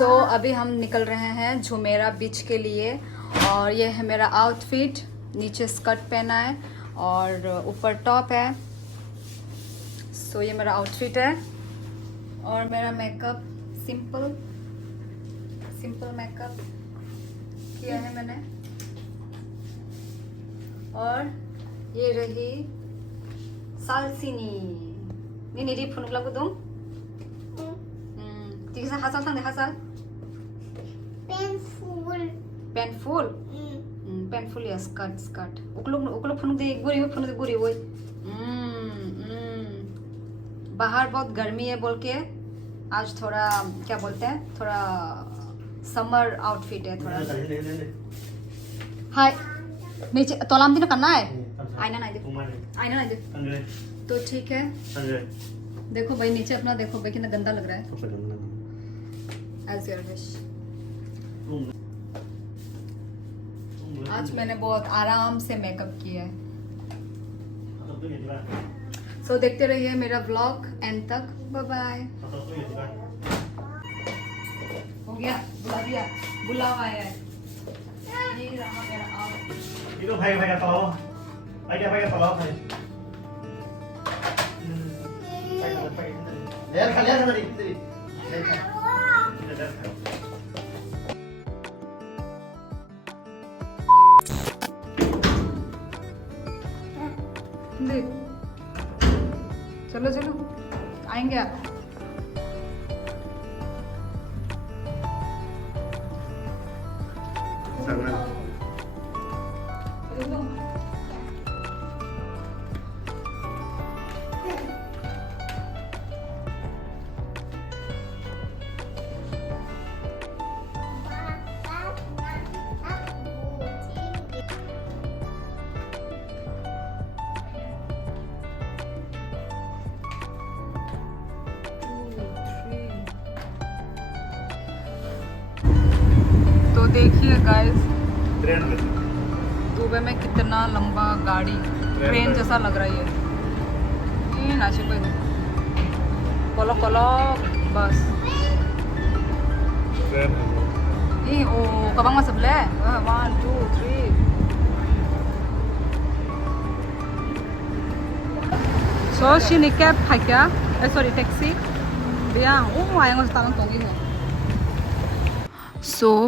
अभी हम निकल रहे हैं झुमेरा बीच के लिए और ये है मेरा आउटफिट। नीचे स्कर्ट पहना है और ऊपर टॉप है। ये मेरा आउटफिट है और मेरा मेकअप सिंपल मेकअप किया है मैंने। और ये रही सालसिनी नी री फुनुक लागू दूं ठीक है। हासल सांग दे हासल पेनफुल या स्कर्ट उकलो फुनुक दे गुरी वो बाहर बहुत गर्मी है बोल के आज थोड़ा क्या बोलते हैं थोड़ा समर आउटफिट है थोड़ा। हाय नीचे तोलाम दिन करना है आईना नहीं दे तो ठीक है। देखो भाई नीचे अपना देखो भाई कितना गंदा लग रहा है। As your wish। आज मैंने बहुत आराम से मेकअप किया है। देखते रहिए मेरा व्लॉग एंड तक। Bye bye. हो गया बुलावा आया है। ये रहा मेरा आउटफिट। 이거 भाई तलाव भाई तलाव भाई 내가 갈래야 하는 이들이 चलो आएंगे आप। तो देखिए गाइस दुबई में कितना लंबा गाड़ी ट्रेन जैसा लग रहा है ये नासिक में कोलो बस ये ओ कबांग मा सबले 1 2 3 so she cab hakya sorry taxi dia ayang talang tongi है।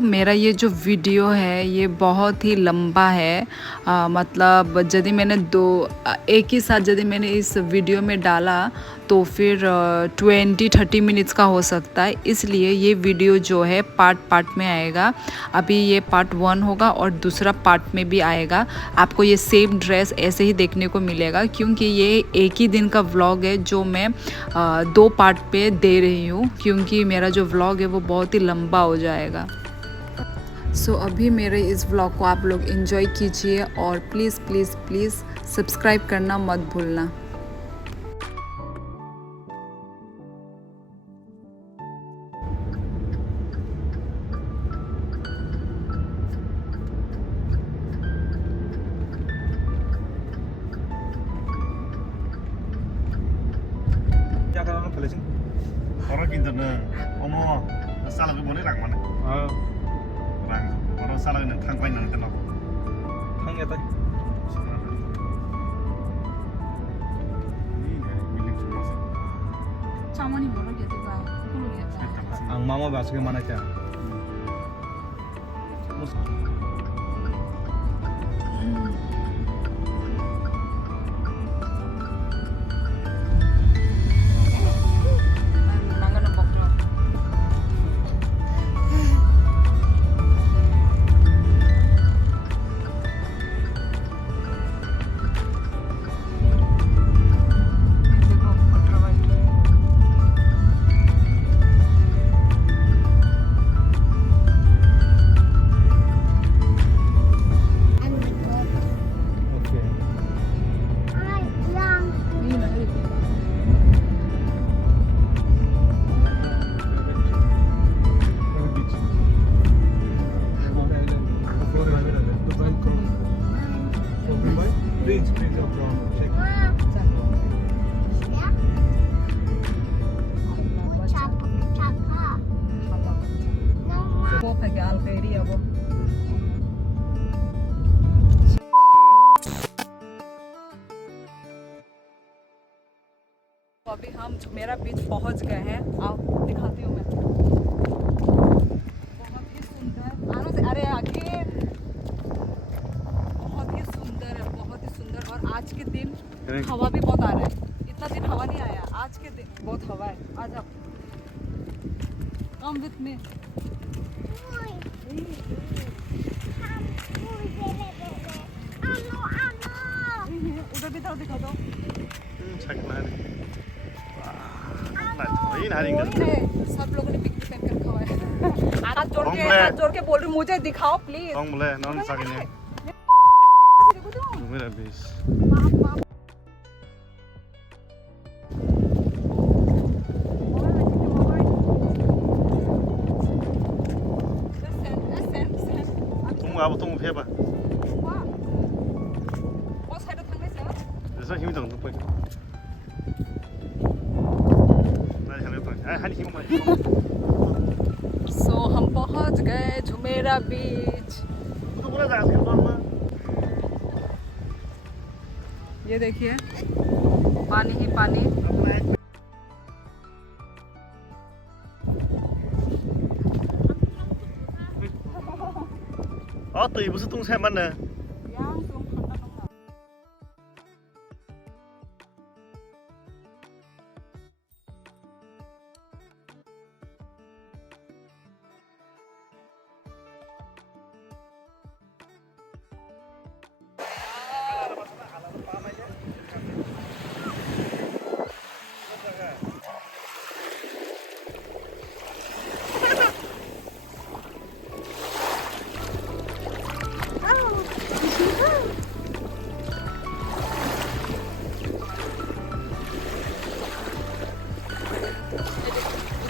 मेरा ये जो वीडियो है ये बहुत ही लंबा है। मतलब यदि मैंने एक ही साथ यदि मैंने इस वीडियो में डाला तो फिर 20-30 मिनट्स का हो सकता है। इसलिए ये वीडियो जो है पार्ट में आएगा। अभी ये पार्ट 1 होगा और दूसरा पार्ट में भी आएगा। आपको ये सेम ड्रेस ऐसे ही देखने को मिलेगा क्योंकि ये एक ही दिन का व्लॉग है जो मैं 2 पार्ट पे दे रही हूँ क्योंकि मेरा जो व्लॉग है वो बहुत ही लंबा हो जाएगा। अभी मेरे इस व्लॉग को आप लोग एंजॉय कीजिए और प्लीज़ सब्सक्राइब करना मत भूलना। orang kinternya omong salah ke boleh rang mana orang salah dengan tang pain nanti nak tang ya tak चामनी बोलो gitu Pak. Kulo gitu. Ang mama bahasa ke mana cah? अभी हम Jumeirah beach पहुंच गए हैं। आओ दिखाती हूँ मैं। बहुत ही सुंदर, आना से अरे आगे, बहुत ही सुंदर है, बहुत ही सुंदर। और आज के दिन हवा भी बहुत आ रहा है। इतना दिन हवा नहीं आया, आज के दिन बहुत हवा है। आ जाओ, कम विथ मी। उधर भी तो दिखा दो। सब लोगों ने पिकनिक पहन कर रखा हुआ है। हाथ जोड़ के बोल रही मुझे दिखाओ प्लीज। 아부 동 해봐. 그래서 힘이 더 높아. 나 잘했다. 한 힘만. सो हम पहुंच गए जुमेरा बीच। तो बोला जा सकता है। ये देखिए पानी ही पानी। 또 무슨 동생 만나?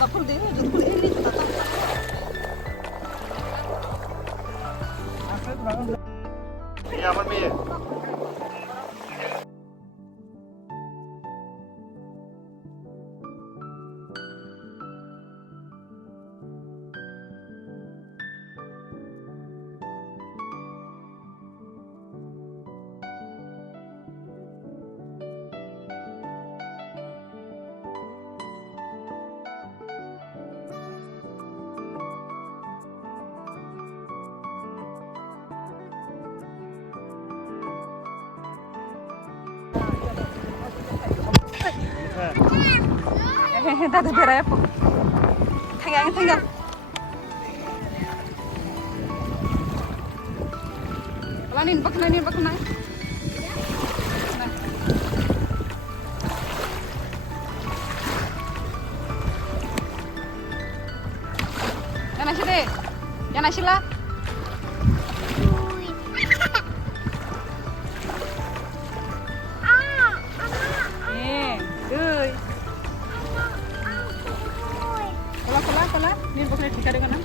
앞으로 내려줘. 너 내리지 마. 야, 빨리. 다들 베라 예뻐. 탱겨. Lanin bakna. Yan na sila. Kala. Nin bakna tika dengan nam.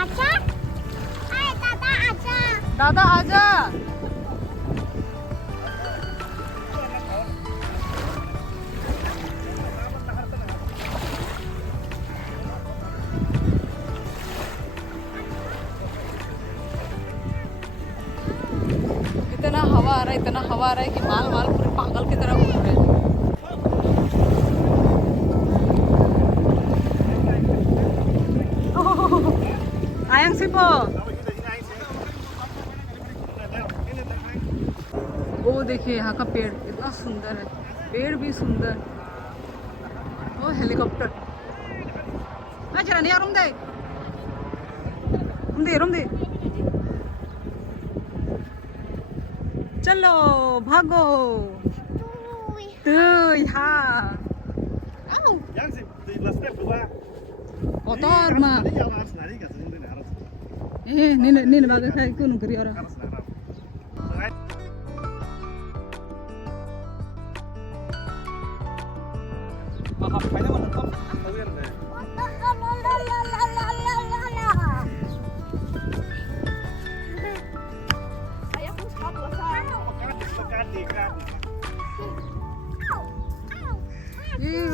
आजा, दादा आजा। दादा आजा। इतना हवा आ रहा है कि माल पूरे पागल की तरह घूम रहे हैं। आयंग सिपो वो देखिए यहाँ का पेड़ इतना सुंदर है, पेड़ भी सुंदर। वो हेलीकॉप्टर नहीं रुम दे चलो भागो तो यहाँ kotor mah. Nih bagai kayak gunung kiri orang.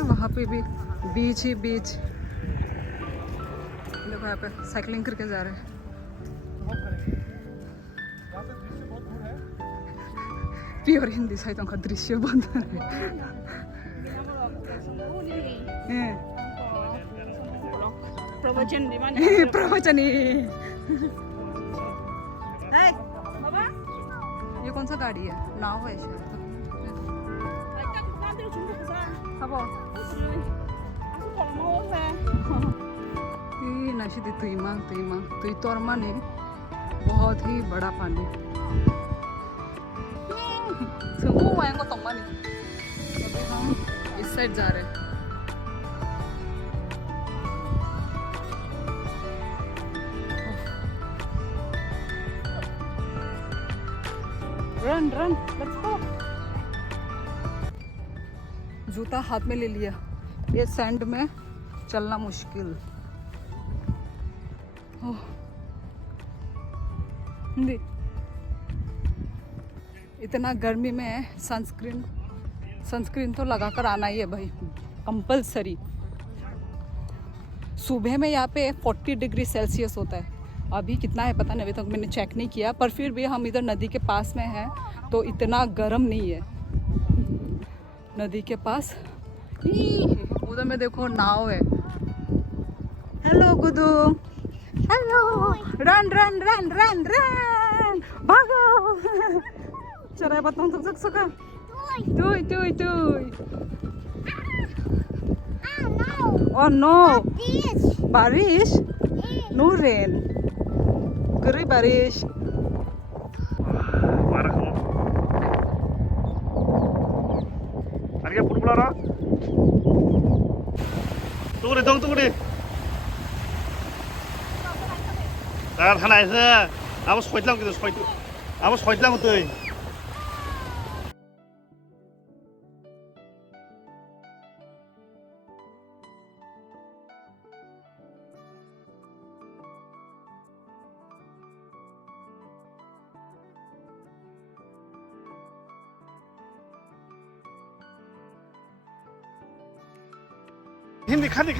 वहाँ पे भी बीच ही बीच लोग यहाँ पे साइकिलिंग करके जा रहे हैं। प्योर हिंदी साइट का दृश्य बंधन है प्रवचन di mana? प्रवचन Hai, Baba. ये कौन सा गाड़ी है नाव है शायद Kita nanti jumpa ke sana. अब Aku kalau mau saya. ये नशी दी तुई तोरमा ने बहुत ही बड़ा पानी सुबह आएंगे तो मनी अभी हम इस साइड जा रहे हैं रन लेट्स गो जूता हाथ में ले लिया ये सैंड में चलना मुश्किल ओह हिंदी इतना गर्मी में सनस्क्रीन तो लगा कर आना ही है भाई कंपलसरी सुबह में यहाँ पे 40 डिग्री सेल्सियस होता है अभी कितना है पता नहीं अभी तक मैंने चेक नहीं किया पर फिर भी हम इधर नदी के पास में हैं तो इतना गर्म नहीं है नदी के पास उधर में देखो नाव है हेलो गुदू हेलो रन भागो चला बताऊँ तो सक सका तुई oh no बारिश no rain geri baris marah kamu harga pun pelara tunggu deh dar sana itu aku soitlang gitu aku soitlang tuh Hindi खाली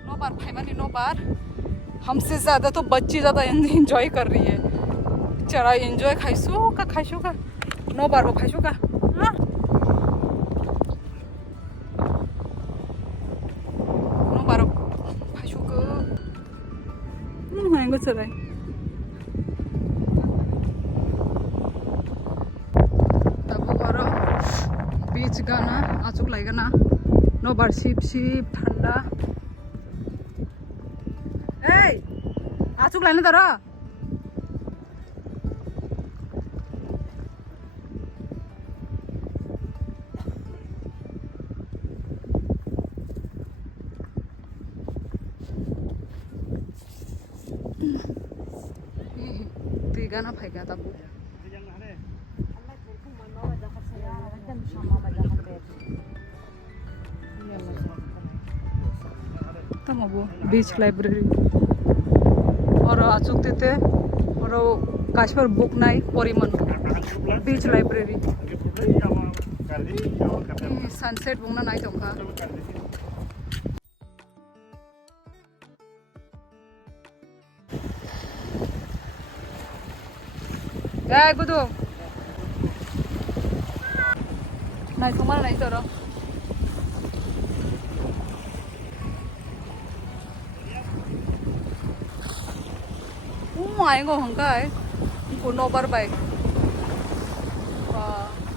नो बार भाई मानी नो बार हमसे ज़्यादा तो बच्ची ज़्यादा एंजॉय कर रही है चरा एंजॉय खाइसो का नो बार वो खाइसो का हाँ नो बार खाइसो का हैंगो चला तब करो बीच गाना आचुक लगेगा ना नो बार शिप ठंडा आचुक लाने तर गाना फाइगा तब तम अब बीच लाइब्रेरी और आचुक देते और काश्मीर बुक नाई परिमन बीच लाइब्रेरी सनसेट बुंगना नाई तंका ए गुदु नाई समाल नाई तर आएंगे हंका है को नो बार बाइक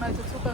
नहीं तो सुका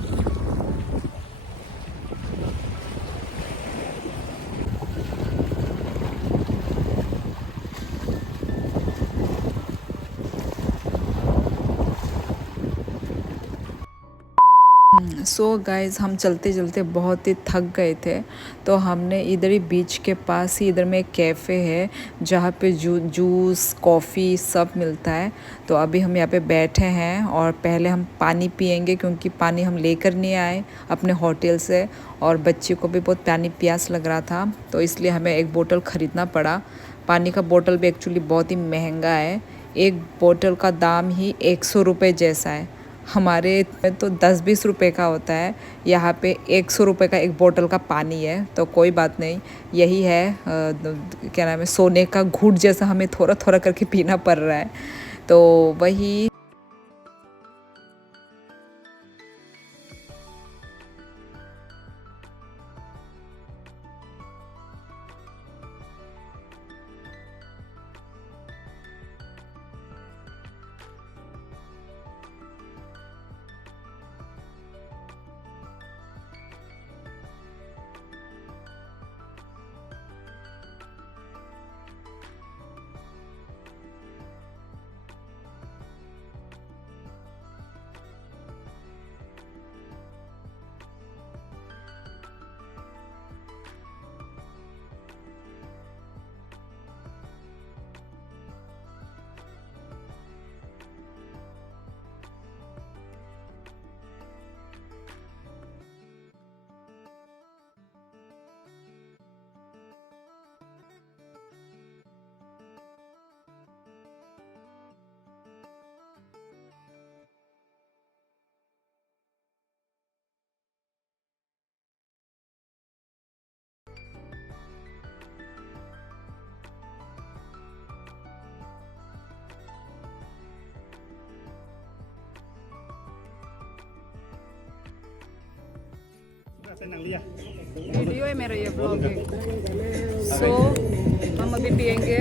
सो गाइस हम चलते चलते बहुत ही थक गए थे, तो हमने इधर ही बीच के पास ही इधर में एक कैफ़े है जहाँ पे जूस कॉफ़ी सब मिलता है। तो अभी हम यहाँ पे बैठे हैं और पहले हम पानी पियेंगे क्योंकि पानी हम लेकर नहीं आए अपने होटल से, और बच्चे को भी बहुत पानी प्यास लग रहा था तो इसलिए हमें एक बोतल ख़रीदना पड़ा। पानी का बोतल भी एक्चुअली बहुत ही महंगा है, एक बोतल का दाम ही 100 रुपये जैसा है। हमारे में तो 10-20 रुपए का होता है, यहाँ पे 100 रुपये का एक बोतल का पानी है। तो कोई बात नहीं, यही है क्या नाम है, सोने का घूंट जैसा हमें थोड़ा थोड़ा करके पीना पड़ रहा है। तो वही वीडियो है मेरा, ये ब्लॉग है। सो हम अभी पियेंगे,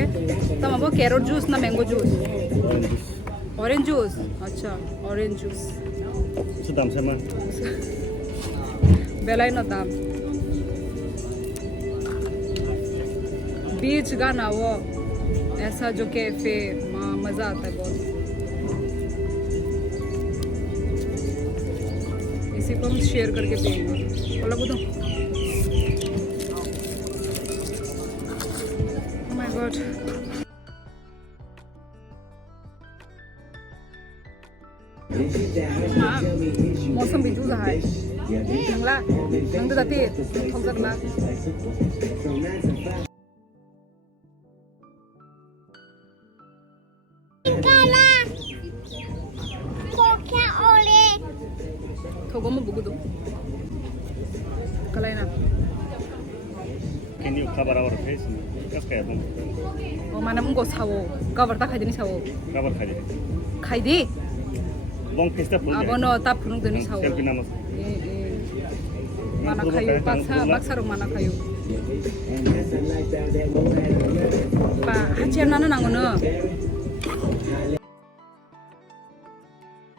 तब अब कैरोट जूस ना मैंगो जूस, ऑरेंज जूस। अच्छा ऑरेंज जूस दाम sama बेलाई ना दाम बीच गाना वो ऐसा जो कैफे मज़ा आता है बहुत। इसी को हम शेयर करके पियेंगे। बोला बुदो माय गॉड। मौसम भी जूझ है नंगला नंग दाती थोक ना काला कोख्या ओले थोगो mo bugudo kalay na Can you cover our face? Kas kaya bang? o mana mo go sawo cover ta khai dini sawo Cover kaya. khai di Bang face ta full. abono ta phunung dini sawo Selfie namas. mana kayu baksa ro mana kayu pa hachian nana nangono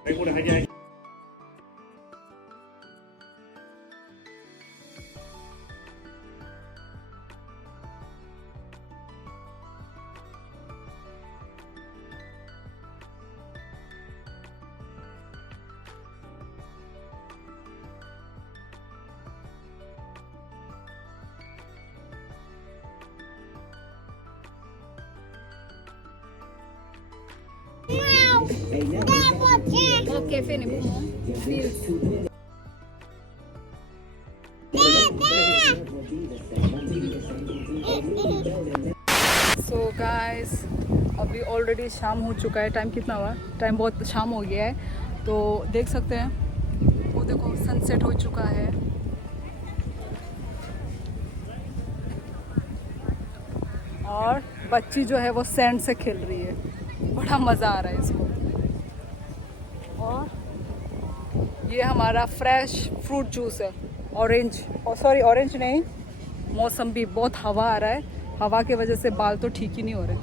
Baik udah aja. o cafe ni mo so guys अभी already शाम हो चुका है। Time कितना हुआ? Time बहुत शाम हो गया है। तो देख सकते हैं वो देखो सनसेट हो चुका है। और बच्ची जो है वो सैंड से खेल रही है, बड़ा मज़ा आ रहा है इसको। और ये हमारा फ्रेश फ्रूट जूस है, ऑरेंज सॉरी ऑरेंज नहीं मौसम्बी। बहुत हवा आ रहा है, हवा की वजह से बाल तो ठीक ही नहीं हो रहे।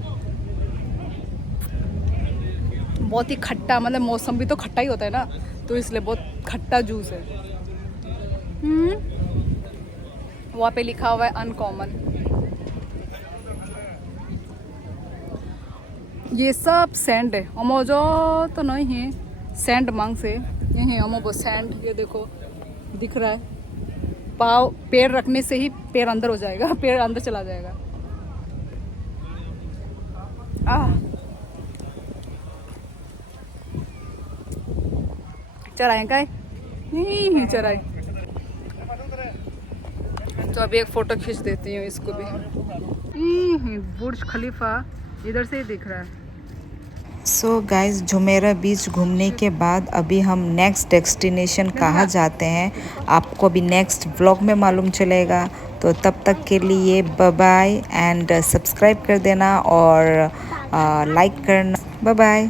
बहुत ही खट्टा, मतलब मौसम्बी तो खट्टा ही होता है ना, तो इसलिए बहुत खट्टा जूस है। वहाँ पे लिखा हुआ है अनकॉमन। ये सब सैंड है, अमोजो तो नहीं है, सैंड मांग से ये है अमोबो सैंड। ये देखो दिख रहा है। पाव पैर रखने से ही पैर अंदर हो जाएगा, पैर अंदर चला जाएगा। चराए काय नहीं चराए। तो अभी एक फोटो खींच देती हूँ इसको भी। बुर्ज खलीफा इधर से ही दिख रहा है। सो गाइस, जुमेरा बीच घूमने के बाद अभी हम नेक्स्ट डेस्टिनेशन कहाँ जाते हैं आपको अभी नेक्स्ट व्लॉग में मालूम चलेगा। तो तब तक के लिए बाय बाय एंड सब्सक्राइब कर देना और लाइक करना। Bye bye.